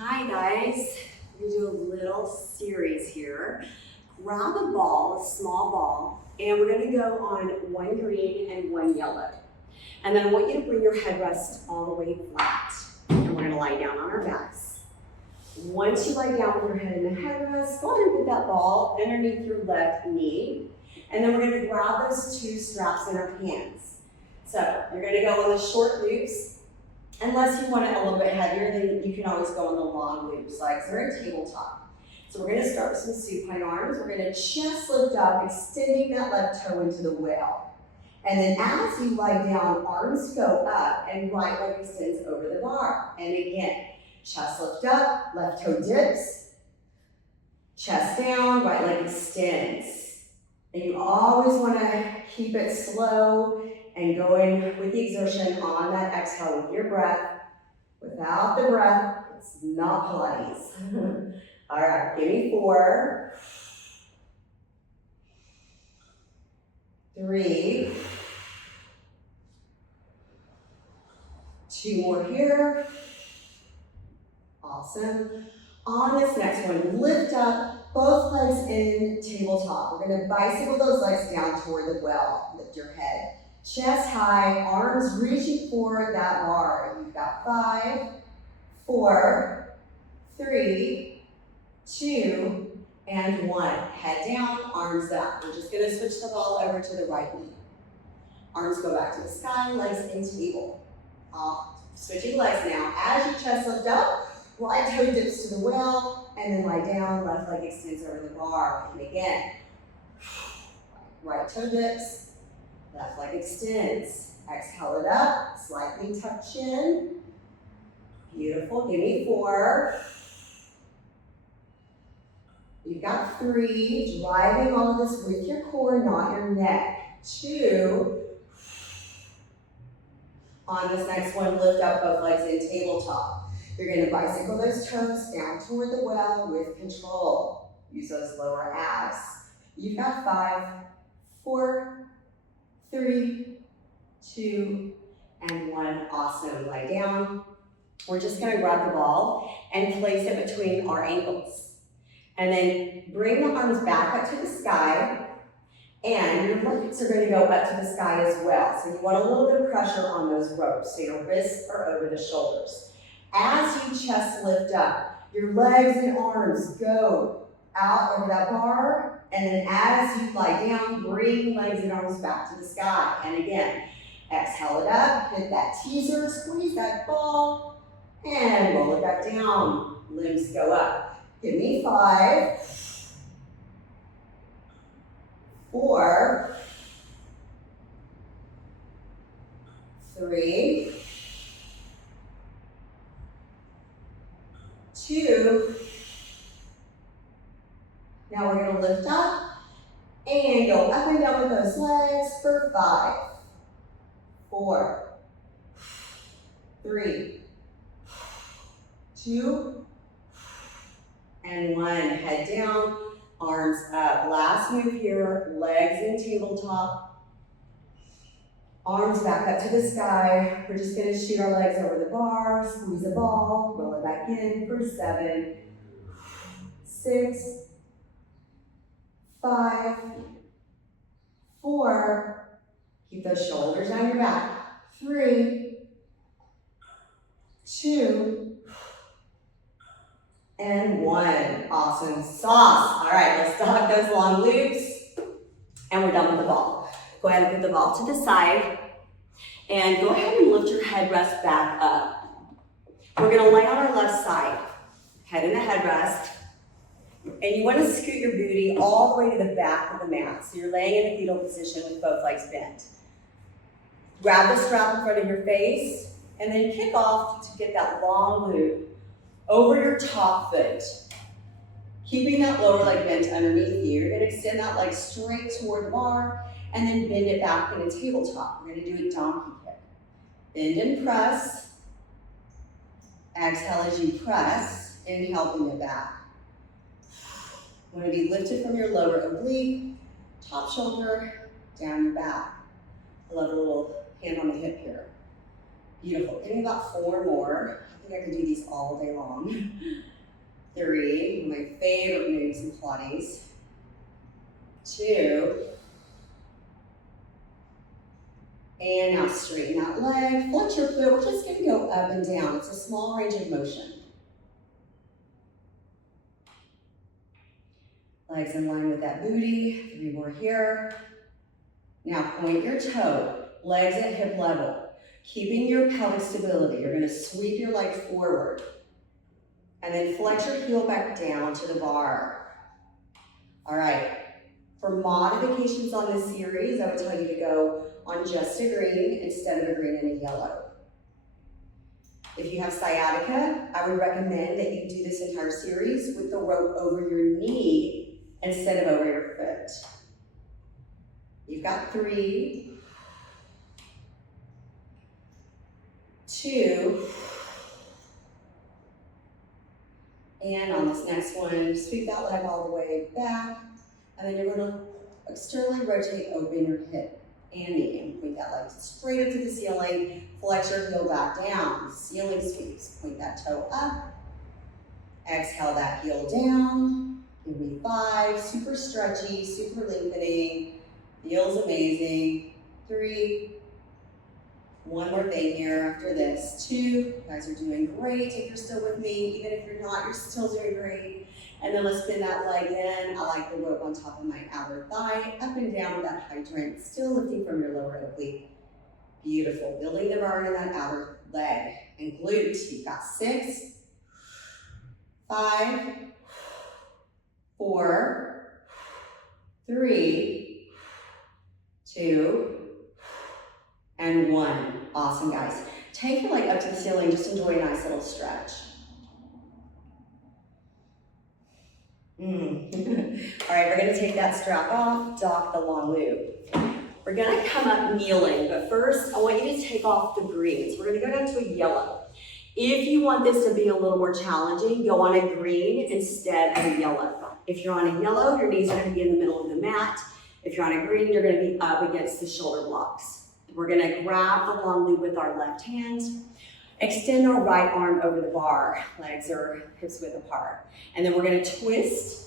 Hi guys, we're gonna do a little series here. Grab a ball, a small ball, and we're gonna go on one green and one yellow. And then I want you to bring your headrest all the way flat. And we're gonna lie down on our backs. Once you lie down with your head in the headrest, go ahead and put that ball underneath your left knee. And then we're gonna grab those two straps in our hands. So you're gonna go on the short loops. Unless you want it a little bit heavier, then you can always go on the long loops, like we're in tabletop. So we're gonna start with some supine arms. We're gonna chest lift up, extending that left toe into the whale. And then as you lie down, arms go up and right leg extends over the bar. And again, chest lift up, left toe dips, chest down, right leg extends. And you always wanna keep it slow and going with the exertion on that exhale with your breath. Without the breath, it's not Pilates. All right, give me 4, 3, 2 more here. Awesome. On this next one, lift up both legs in tabletop. We're gonna bicycle those legs down toward the well. Lift your head. Chest high, arms reaching for that bar. You've got 5, 4, 3, 2, and 1. Head down, arms up. We're just gonna switch the ball over to the right knee. Arms go back to the sky, legs in table. Switching legs now. As you chest lift up, right toe dips to the well, and then lie down, left leg extends over the bar. And again, right toe dips, left leg extends. Exhale it up, slightly tuck chin. Beautiful, give me 4. You've got 3, driving all of this with your core, not your neck. 2. On this next one, lift up both legs in tabletop. You're gonna bicycle those toes down toward the well with control. Use those lower abs. You've got 5, 4, 3, 2, and 1. Awesome. Lie down. We're just going to grab the ball and place it between our ankles. And then bring the arms back up to the sky. And your legs are going to go up to the sky as well. So you want a little bit of pressure on those ropes so your wrists are over the shoulders. As you chest lift up, your legs and arms go out over that bar. And then as you lie down, bring legs and arms back to the sky. And again, exhale it up, hit that teaser, squeeze that ball, and roll it back down. Limbs go up. Give me 5, 4, 3, 2. Now we're gonna lift up and go up and down with those legs for 5, 4, 3, 2, and 1. Head down, arms up. Last move here, legs in tabletop. Arms back up to the sky. We're just gonna shoot our legs over the bar, squeeze the ball, roll it back in for 7, 6, 5, 4, keep those shoulders down your back. 3, 2, and 1. Awesome sauce. All right, let's stop those long loops. And we're done with the ball. Go ahead and put the ball to the side. And go ahead and lift your headrest back up. We're gonna lay on our left side. Head in the headrest. And you want to scoot your booty all the way to the back of the mat. So you're laying in a fetal position with both legs bent. Grab the strap in front of your face and then kick off to get that long loop over your top foot. Keeping that lower leg bent underneath you. You're going to extend that leg straight toward the bar and then bend it back in a tabletop. We're going to do a donkey kick. Bend and press. Exhale as you press. Inhale, bend it back. You want to be lifted from your lower oblique, top shoulder, down your back. I love a little hand on the hip here. Beautiful. Give me about 4 more. I think I could do these all day long. 3, one of my favorite moves in Pilates. 2, and now straighten that leg, flex your foot. We're just gonna go up and down. It's a small range of motion. Legs in line with that booty, 3 more here. Now point your toe, legs at hip level. Keeping your pelvic stability, you're gonna sweep your leg forward and then flex your heel back down to the bar. All right, for modifications on this series, I would tell you to go on just a green instead of a green and a yellow. If you have sciatica, I would recommend that you do this entire series with the rope over your knee instead of over your foot. You've got 3, 2, and on this next one, sweep that leg all the way back, and then you're going to externally rotate, open your hip and knee, and point that leg straight up to the ceiling, flex your heel back down, ceiling sweeps, point that toe up, exhale that heel down, give me 5, super stretchy, super lengthening, feels amazing, 3, one more thing here after this, 2, you guys are doing great if you're still with me, even if you're not, you're still doing great. And then let's spin that leg in. I like the rope on top of my outer thigh, up and down with that hydrant, still lifting from your lower oblique. Beautiful, building the burn in that outer leg and glutes. You've got 6, 5, 4, 3, 2, and 1. Awesome, guys. Take your leg up to the ceiling, just enjoy a nice little stretch. All right, we're gonna take that strap off, dock the long loop. We're gonna come up kneeling, but first I want you to take off the greens. We're gonna go down to a yellow. If you want this to be a little more challenging, go on a green instead of a yellow. If you're on a yellow, your knees are gonna be in the middle of the mat. If you're on a green, you're gonna be up against the shoulder blocks. We're gonna grab the long loop with our left hand, extend our right arm over the bar, legs are hips width apart. And then we're gonna twist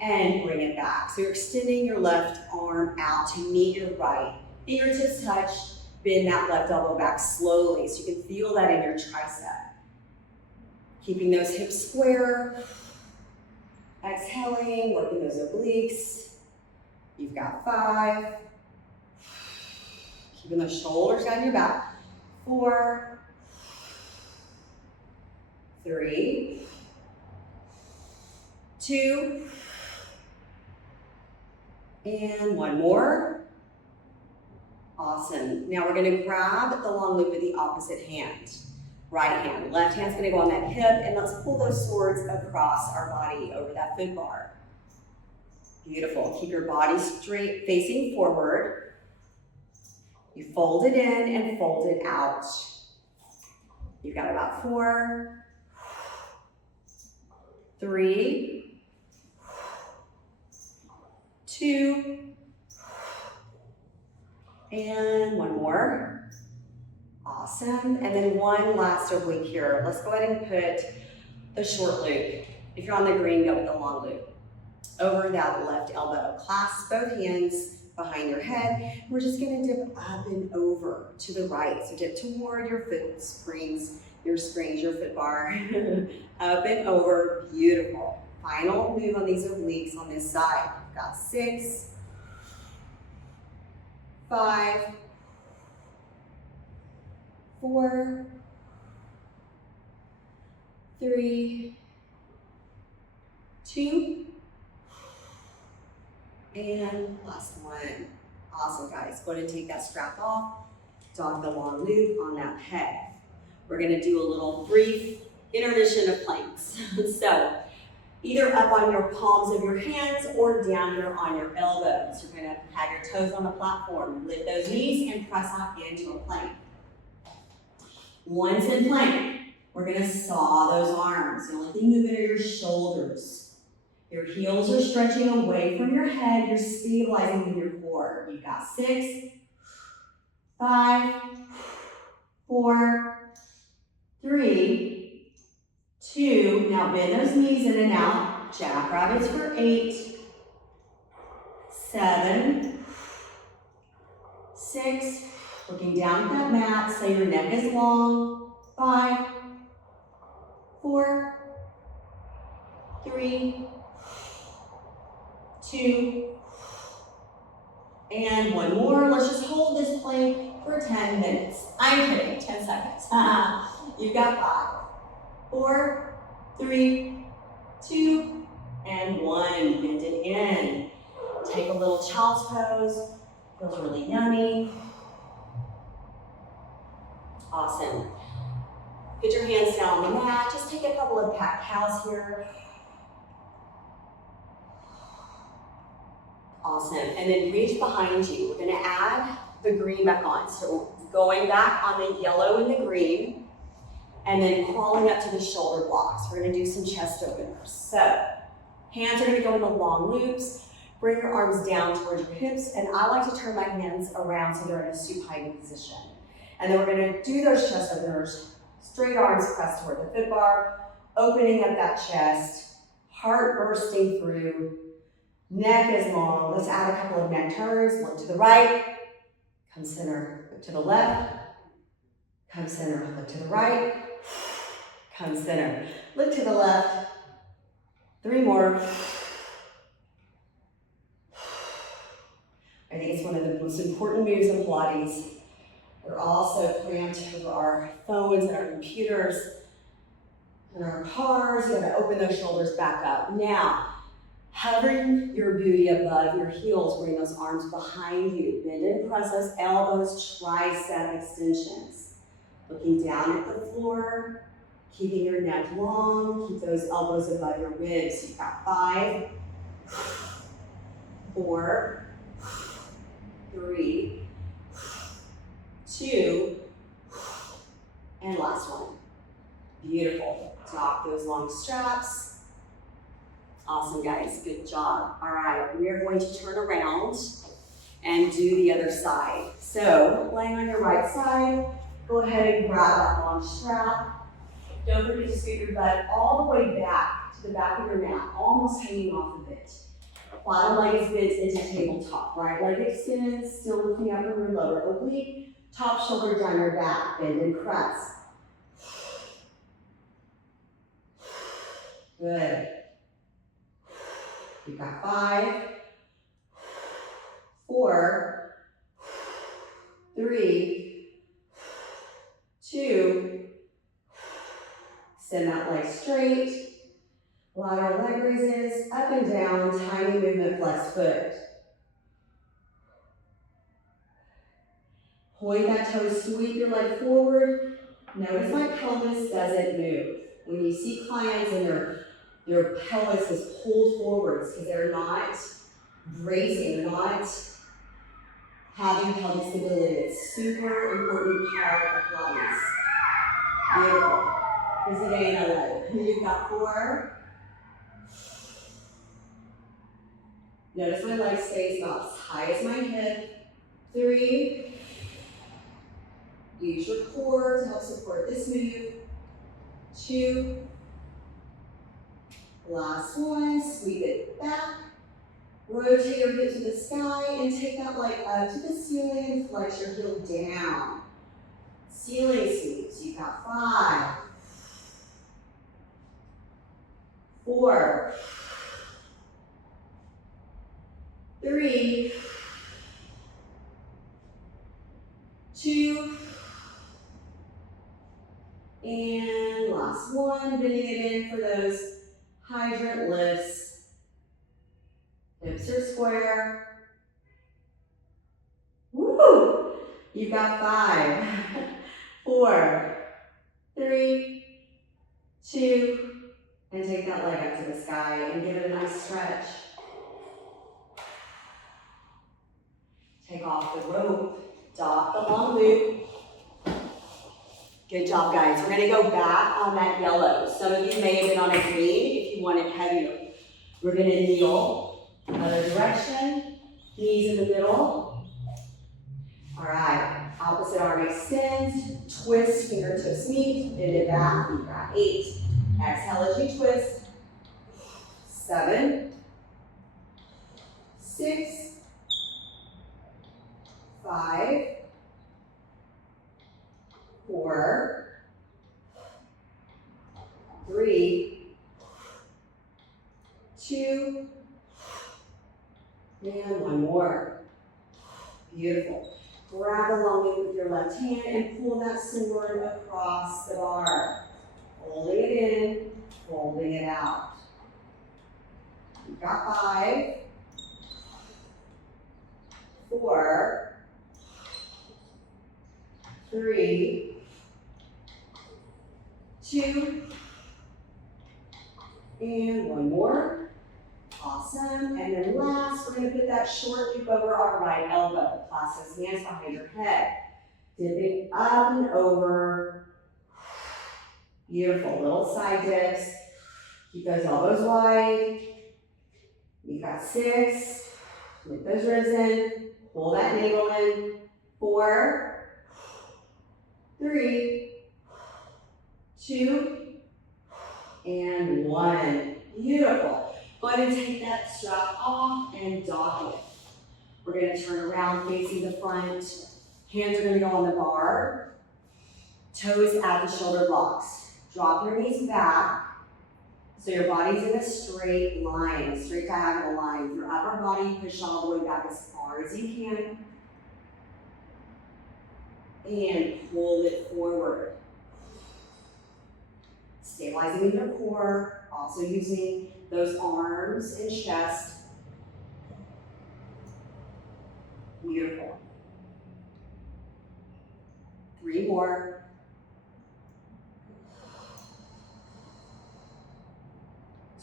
and bring it back. So you're extending your left arm out to meet your right. Fingertips touch, bend that left elbow back slowly so you can feel that in your tricep. Keeping those hips square. Exhaling, working those obliques. You've got 5. Keeping those shoulders down your back. 4, 3, 2, and 1 more. Awesome. Now we're going to grab the long loop with the opposite hand. Right hand. Left hand's going to go on that hip, and let's pull those swords across our body over that foot bar. Beautiful. Keep your body straight, facing forward. You fold it in and fold it out. You've got about 4, 3, 2, and 1 more. Awesome. And then 1 last oblique here. Let's go ahead and put the short loop. If you're on the green, go with the long loop. Over that left elbow. Clasp both hands behind your head. We're just going to dip up and over to the right. So dip toward your foot springs, your foot bar. Up and over. Beautiful. Final move on these obliques on this side. We've got 6, 5, 4, 3, 2, and last one. Awesome, guys. Go ahead and take that strap off. Dock the long loop on that head. We're going to do a little brief intermission of planks. So either up on your palms of your hands or down here on your elbows. You're going to have your toes on the platform. Lift those knees and press up into a plank. Once in plank, we're going to saw those arms. The only thing moving are your shoulders. Your heels are stretching away from your head. You're stabilizing in your core. You've got 6, 5, 4, 3, 2. Now bend those knees in and out. Jackrabbits for 8, 7, 6. Looking down at that mat, so your neck is long. 5, 4, 3, 2, and 1 more. Let's just hold this plank for 10 minutes. I'm kidding, 10 seconds. You've got 5, 4, 3, 2, and 1. Bend it in. Take a little child's pose. Feels really yummy. Awesome. Put your hands down on the mat. Just take a couple of cat-cows here. Awesome. And then reach behind you. We're going to add the green back on. So going back on the yellow and the green, and then crawling up to the shoulder blocks. We're going to do some chest openers. So hands are going to go in the long loops. Bring your arms down towards your hips, and I like to turn my hands around so they're in a supine position. And then we're going to do those chest openers. Straight arms pressed toward the foot bar, opening up that chest, heart bursting through, neck is long. Let's add a couple of neck turns. Look to the right, come center, look to the left, come center, look to the right, come center, look to the left. 3 more. I think it's one of the most important moves in Pilates. We're also cramped over our phones and our computers and our cars. You gotta open those shoulders back up. Now, hovering your booty above your heels, bring those arms behind you. Bend and press those elbows, tricep extensions. Looking down at the floor, keeping your neck long. Keep those elbows above your ribs. You've got 5, 4, 3, 2, and last one. Beautiful. Drop those long straps. Awesome, guys. Good job. All right, we are going to turn around and do the other side. So, laying on your right side, go ahead and grab that long strap. Don't forget to scoot your butt all the way back to the back of your mat, almost hanging off of it. Bottom leg is bent into tabletop. Right leg extends, still looking up from your lower oblique. Top shoulder down your back, bend and press. Good. You've got 5, 4, 3, 2, send that leg straight. Lateral leg raises, up and down, tiny movement, flex foot. Point that toe, sweep your leg forward. Notice my pelvis doesn't move. When you see clients and their pelvis is pulled forwards because they're not bracing, they're not having pelvic stability. It's super important part of Pilates. Beautiful. This is a day in a leg. You've got 4. Notice my leg stays about as high as my hip. 3. Use your core to help support this move. 2. Last one, sweep it back. Rotate your hips to the sky and take that leg up to the ceiling and flex your heel down. Ceiling sweeps. You've got 5, 4, 3, 2, and last one, bending it in for those hydrant lifts. Hips are square. Woo! You've got 5, 4, 3, 2, and take that leg up to the sky and give it a nice stretch. Take off the rope, dock the long loop. Good job, guys. We're gonna go back on that yellow. Some of you may have been on a green if you want it heavier. We're gonna kneel, other direction, knees in the middle. All right, opposite arm extends, twist, fingertips meet, bend it back. You've got 8, Exhale as you twist. 7, 6, 5, 4, 3, 2, and one more. Beautiful. Grab the long knee with your left hand and pull that sword across the bar. Holding it in, folding it out. You've got 5, 4, 3, 2, and one more. Awesome. And then last, we're going to put that short loop over our right elbow. Clasp those hands behind your head. Dipping up and over. Beautiful. Little side dips. Keep those elbows wide. You've got 6. Lift those ribs in. Pull that navel in. 4, 3, 2, and 1. Beautiful. Go ahead and take that strap off and dock it. We're going to turn around facing the front. Hands are going to go on the bar. Toes at the shoulder blocks. Drop your knees back so your body's in a straight line, a straight diagonal line. Your upper body push all the way back as far as you can. And pull it forward. Stabilizing in your core, also using those arms and chest. Beautiful. 3 more.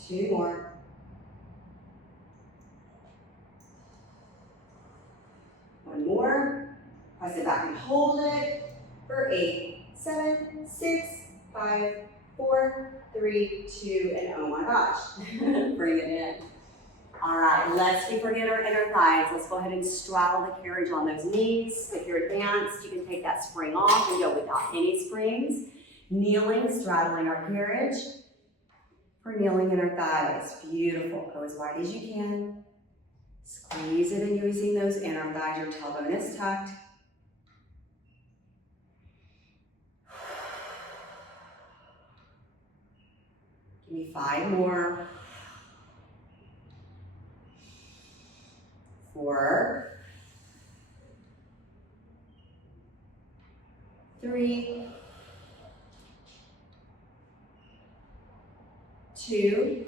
2 more. 1 more. Press it back and hold it for 8, 7, 6, 5, 4, 3, 2, and oh my gosh, bring it in. All right, let's forget our inner thighs. Let's go ahead and straddle the carriage on those knees. If you're advanced, you can take that spring off and go without any springs. Kneeling, straddling our carriage. For kneeling inner thighs, beautiful. Go as wide as you can. Squeeze it in using those inner thighs. Your tailbone is tucked. Give me 5 more. 4, 3, 2,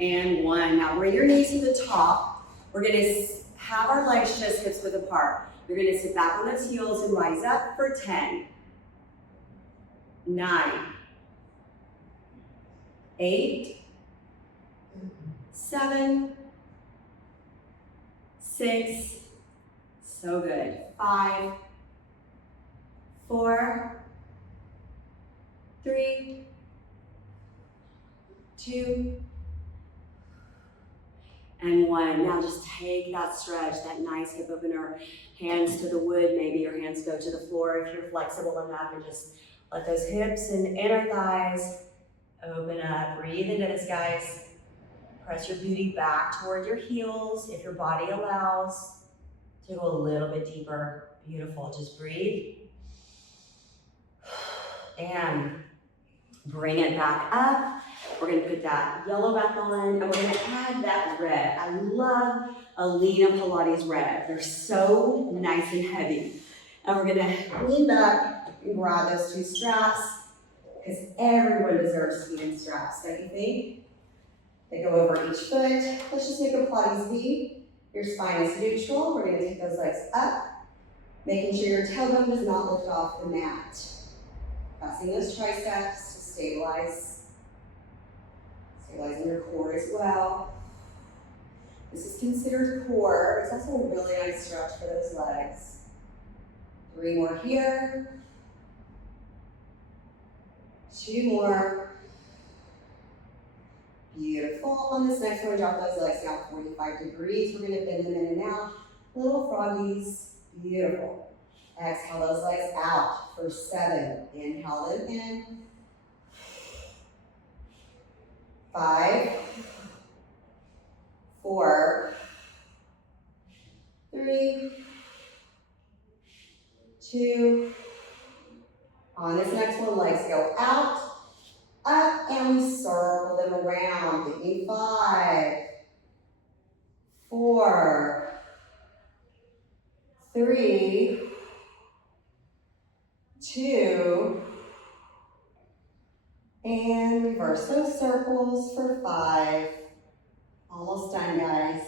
and 1. Now bring your knees to the top. We're going to have our legs just hips width apart. You're going to sit back on those heels and rise up for 10, 9, 8, 7, 6, so good, 5, 4, 3, 2, and 1. Now just take that stretch, that nice hip opener, hands to the wood, maybe your hands go to the floor if you're flexible enough, and just let those hips and inner thighs open up. Breathe into this, guys. Press your booty back toward your heels if your body allows to go a little bit deeper. Beautiful, just breathe. And bring it back up. We're gonna put that yellow back on, and we're gonna add that red. I love Alina Pilates red. They're so nice and heavy. And we're gonna lean back and grab those 2 straps, because everyone deserves to be in straps, don't you think? They go over each foot. Let's just make a Pilates V. Your spine is neutral. We're gonna take those legs up, making sure your tailbone does not lift off the mat. Pressing those triceps to stabilize. Stabilizing your core as well. This is considered core. It's also a really nice stretch for those legs. 3 more here. 2 more. Beautiful. On this next one, drop those legs down 45 degrees. We're going to bend them in and out. Little froggies. Beautiful. Exhale those legs out for 7. Inhale them in. 5, 4, 3, 2. On this next one, legs go out, up, and we circle them around. Give me 5, 4, 3, 2, and reverse those circles for 5. Almost done, guys.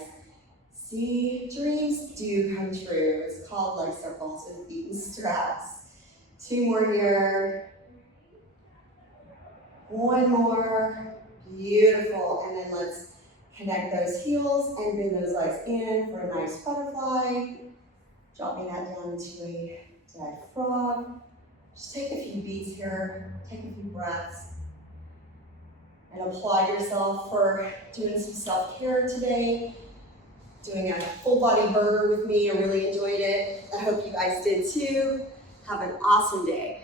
See, dreams do come true. It's called leg circles with feet and straps. 2 more here. 1 more. Beautiful. And then let's connect those heels and bend those legs in for a nice butterfly. Dropping that down into a dead frog. Just take a few beats here. Take a few breaths. And applaud yourself for doing some self-care today. Doing a full body burger with me. I really enjoyed it. I hope you guys did too. Have an awesome day.